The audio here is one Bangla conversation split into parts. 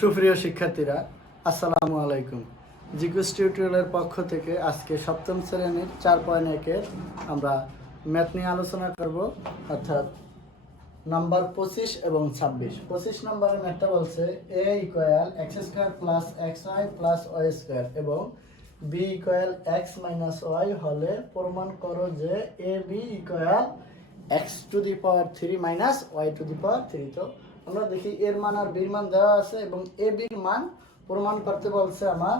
সুপ্রিয় শিক্ষার্থীরা, আসসালামু আলাইকুম। জিকুস টিউটোরিয়ালের পক্ষ থেকে আজকে সপ্তম শ্রেণীর 4.1-এর আমরা ম্যাথ নিয়ে আলোচনা করব, অর্থাৎ নাম্বার 25 এবং 26। 25 নম্বরের ম্যাথটা বলছে a equal x square plus x y plus y square এবং b equal x minus y হলে প্রমাণ করো যে a b equal x to the power 3 minus y to the power 3। তো আমরা দেখি এর মান আর বির মান দেওয়া আছে এবং এ বির মান প্রমাণ করতে বলছে আমার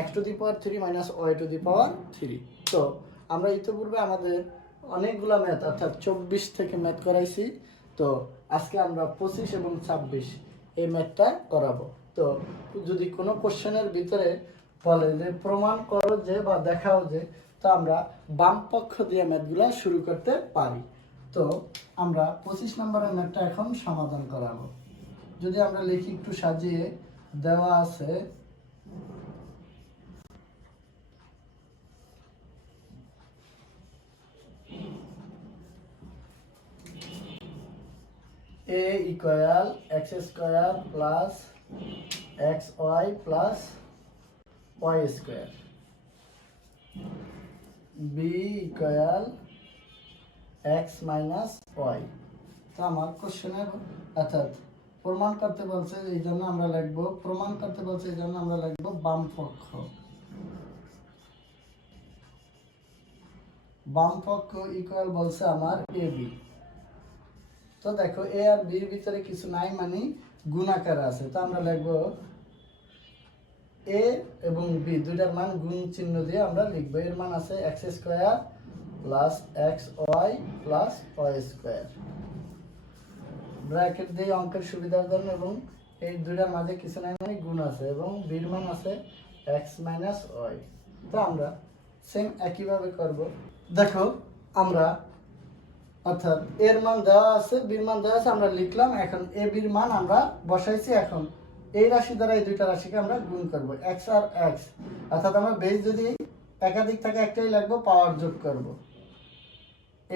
x to the power 3 minus y to the power 3। তো আমরা ইতিপূর্বে আমাদের অনেকগুলো ম্যাথ অর্থাৎ 24 থেকে ম্যাথ করাইছি। তো আজকে আমরা 25 এবং 26 এই ম্যাথটা করাবো। তো যদি কোনো কোশ্চেনের ভিতরে বলে যে প্রমাণ করো যে বা দেখাও যে, তো আমরা বাম পক্ষ দিয়ে ম্যাথগুলো শুরু করতে পারি। তো আমরা 25 নম্বরের ম্যাথটা এখন সমাধান করাবো। যদি আমরা লিখি একটু সাজিয়ে, দেওয়া আছে a equal x square plus x y plus y square, b equal x minus y. তো আমার কোশ্চেনের অর্থাৎ প্রমাণ করতে বলছে এই জন্য আমরা লিখবো বাম পক্ষ ইকুয়াল বলছে আমার এ বি। তো দেখো এ আর বির ভিতরে কিছু নাই, মানে গুণাকার আছে। তো আমরা লিখবো এ এবং বি দুইটার মান গুণ চিহ্ন দিয়ে আমরা লিখবো। এর মান আছে x square plus x y plus y square, bracket দিয়ে অঙ্কের সুবিধার জন্য, এবং এই দুইটার মাঝে কিছু নাই মানে গুণ আছে, এবং বির মান আছে এক্স মাইনাস ওয়াই। তো আমরা সেম একইভাবে করব। দেখো আমরা অর্থাৎ এর মান দেওয়া আছে, বির মান দেওয়া আছে, আমরা লিখলাম। এখন এ বির মান আমরা বসাইছি। এখন এই রাশি দ্বারা এই দুইটা রাশিকে আমরা গুণ করব, এক্স আর এক্স। অর্থাৎ আমরা বেস যদি একাধিক থাকে একটাই লিখবো, পাওয়ার যোগ করব।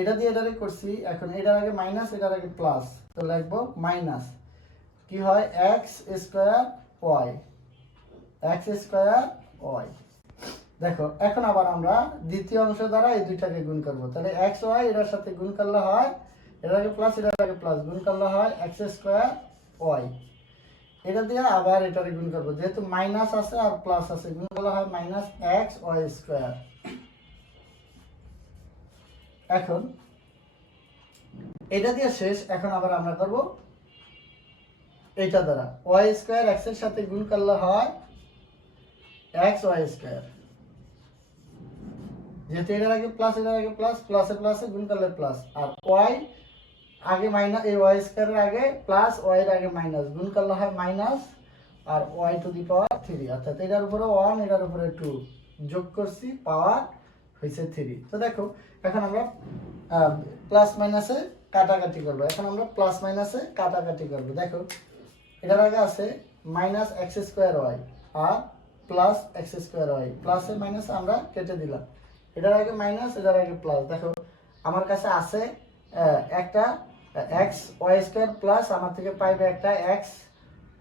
এটা দিয়ে এটারে করছি। এখন এটার আগে মাইনাস, এটার আগে প্লাস, তো লিখবো মাইনাস কি হয় এক্স স্কোয়ার ওয়াই, দেখো এখন আবার আমরা দ্বিতীয় অংশ দ্বারা এই দুইটাকে গুণ করব। তাহলে এক্স ওয়াই এটার সাথে গুণ করলে হয়, এটার আগে প্লাস এটার আগে প্লাস, গুণ করলে হয় এক্স স্কোয়ার ওয়াই। এটা দিয়ে আবার এটারে গুণ করব, যেহেতু মাইনাস আছে আর প্লাস আছে, গুণ করলে হয় মাইনাস এক্স ওয়াই স্কোয়ার। এখন এটা দিয়ে শেষ। এখন আবার আমরা করব এটা দ্বারা, ওয়াই স্কোয়ার এক্স এর সাথে গুণ করলে হয় এক্স ওয়াই স্কোয়ার। যেহেতু এটার আগে প্লাস এটার আগে প্লাস, প্লাসে প্লাসে গুণ করলে প্লাস, আর ওয়াই আগে মাইনাস, এই ওয়াই স্কোয়ারের আগে প্লাস ওয়াই এর আগে মাইনাস, গুণ করলে হয় মাইনাস আর ওয়াই টু দি পাওয়ার 3। অর্থাৎ এটার উপরে 1 এটার উপরে 2 যোগ করছি, পাওয়ার হয়েছে 3। তো দেখো এখন আমরা প্লাস মাইনাসে কাটাকাটি করব। দেখো এটার আগে আছে মাইনাস এক্স স্কোয়ার ওয়াই আর প্লাস এক্স স্কোয়ার ওয়াই, প্লাসে মাইনাসে আমরা কেটে দিলাম। এটার আগে মাইনাস এটার আগে প্লাস। দেখো আমার কাছে আছে একটা এক্স ওয়াই স্কোয়ার প্লাস, আমার থেকে পাইবে একটা এক্স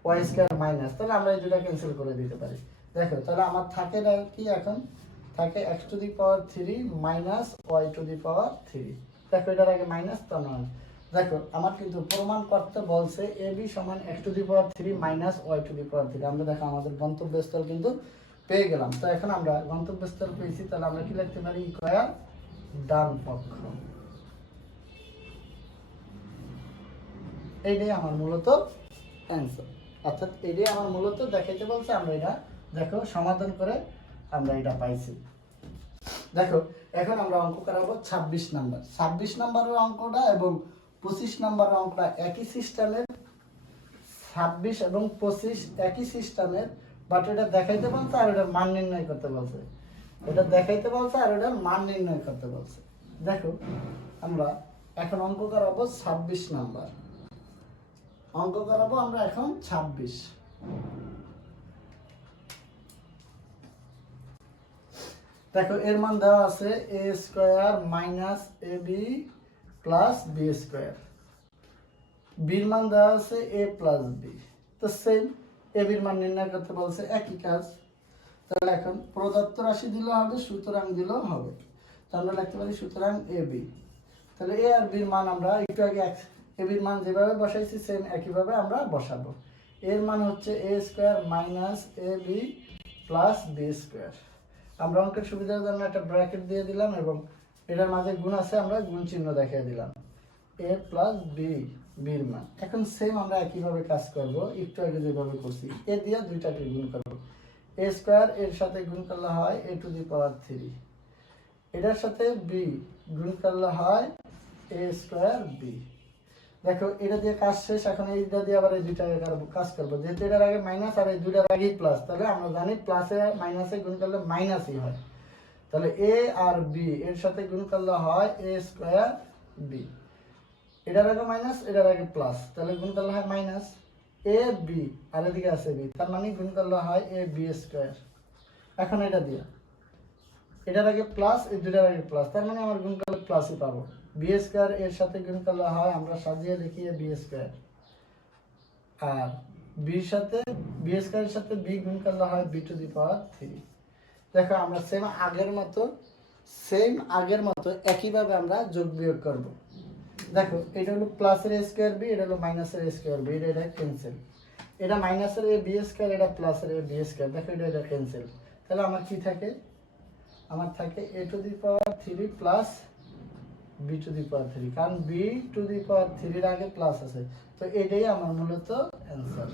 ওয়াই স্কোয়ার মাইনাস। তাহলে আমরা এই দুটো ক্যান্সেল করে দিতে পারি। দেখো তাহলে আমার থাকে কি, এখন থাকে x to the power 3 minus y to the power 3। দেখো এটার আগে মাইনাস, তো নয়। দেখো আমার কিন্তু প্রমাণ করতে বলছে এ বি সমান x to the power 3 minus y to the power 3। আমরা দেখো আমাদের গন্তব্যস্থল কিন্তু পেয়ে গেলাম। তো এখন আমরা গন্তব্যস্থল পেয়েছি, তাহলে আমরা কি লিখতে পারি, ইকুয়াল ডান পক্ষ। এইটাই আমার মূলত অ্যান্সার, অর্থাৎ এইটাই আমার মূলত দেখাইতে বলছে। আমরা এটা দেখো সমাধান করে আমরা এটা পাইছি। দেখো এখন আমরা অঙ্ক করাবো 26 নাম্বার। 26 নাম্বারের অঙ্কটা এবং 25 নাম্বারের অঙ্কটা একই সিস্টেমের। 26 এবং 25 একই সিস্টেমের, বাট এটা দেখাইতে বলছে আর এটার মান নির্ণয় করতে বলছে। দেখো আমরা এখন অঙ্ক করাবো 26 নাম্বার। আমরা এখন 26। দেখো এর মান দেওয়া আছে এ square minus A B plus B square. বির মান দেওয়া আছে a প্লাস বি, তো সেম এ বির মান নির্ণয় করতে বলছে, একই কাজ। তাহলে এখন প্রদত্ত রাশি দিলেও হবে, সুতরাং দিলেও হবে। তাহলে আমরা লিখতে পারি সুতরাং এ বি। তাহলে এ আর বির মান আমরা একটু আগে এ বির মান যেভাবে বসাইছি সেম একইভাবে আমরা বসাবো। এর মান হচ্ছে এ square minus A B plus B square. আমরা অঙ্কের সুবিধার জন্য একটা ব্র্যাকেট দিয়ে দিলাম এবং এটার মাঝে গুণ আছে, আমরা গুণ চিহ্ন দেখিয়ে দিলাম। এ প্লাস বি, বির মান। এখন সেম আমরা একইভাবে কাজ করব, একটু আগে যেভাবে করছি, এ দিয়ে দুইটাকে গুণ করব। এ স্কোয়ার এর সাথে গুণ করলে হয় এ টু দি পাওয়ার 3, এটার সাথে বি গুণ করলে হয় এ স্কোয়ার বি। দেখো এটা দিয়ে কাজ শেষ, এখন এইটা দিয়ে আবার এই দুইটাকে কাজ করবো, যেহেতু এটার আগে মাইনাস আর এই দুইটার আগেই প্লাস, তাহলে আমরা জানি প্লাসে মাইনাসে গুণ করলে মাইনাসই হয়। তাহলে এ আর বি এর সাথে গুণ করলে হয় এ স্কোয়ার বি। এটার আগে মাইনাস, এটার আগে প্লাস, তাহলে গুণ করলে হয় মাইনাস এ বি, আর এদিকে আছে বি, তার মানে গুণ করলে হয় এ বি স্কোয়ার। এখন এটা দিয়ে এটার আগে প্লাস, এই দুটার আগে প্লাস, তার মানে আমার গুণ করলে প্লাসই পাবো। বি স্কোয়ার এর সাথে গুণ করলে হয়, আমরা সাজিয়ে লিখি বি স্কোয়ার, আর বির সাথে বি স্কোয়ারের সাথে বি গুণ করলে হয় বি টু দি পাওয়ার 3। দেখো আমরা সেম আগের মতো একইভাবে আমরা যোগ বিয়োগ করব। দেখো এটা হলো প্লাসের এ স্কোয়ার বি, এটা হলো মাইনাসের এ স্কোয়ার বি, এটা ক্যান্সেল। এটা মাইনাসের এ বি স্কোয়ার, এটা প্লাসের এ বি স্কোয়ার, দেখো এটা ক্যান্সেল। তাহলে আমার কি থাকে, আমার থাকে a to the power 3 plus b to the power 3, কারণ বি টু দি পাওয়ার 3 এর আগে প্লাস আছে, তো এটাই আমার মূলত অ্যান্সার।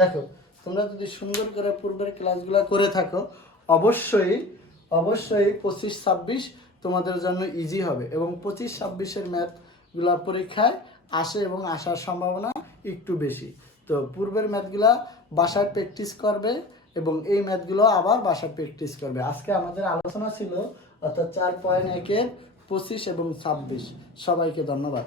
দেখো তোমরা যদি সুন্দর করে পূর্বের ক্লাসগুলো করে থাকো, অবশ্যই 25-26 তোমাদের জন্য ইজি হবে, এবং 25-26-এর ম্যাথগুলো পরীক্ষায় আসে এবং আসার সম্ভাবনা একটু বেশি। তো পূর্বের ম্যাথগুলা বাসায় প্র্যাকটিস করবে এবং এই ম্যাথগুলো আবার বাসায় প্র্যাকটিস করবে। আজকে আমাদের আলোচনা ছিল অর্থাৎ 4.1-এর 25 এবং 26। সবাইকে ধন্যবাদ।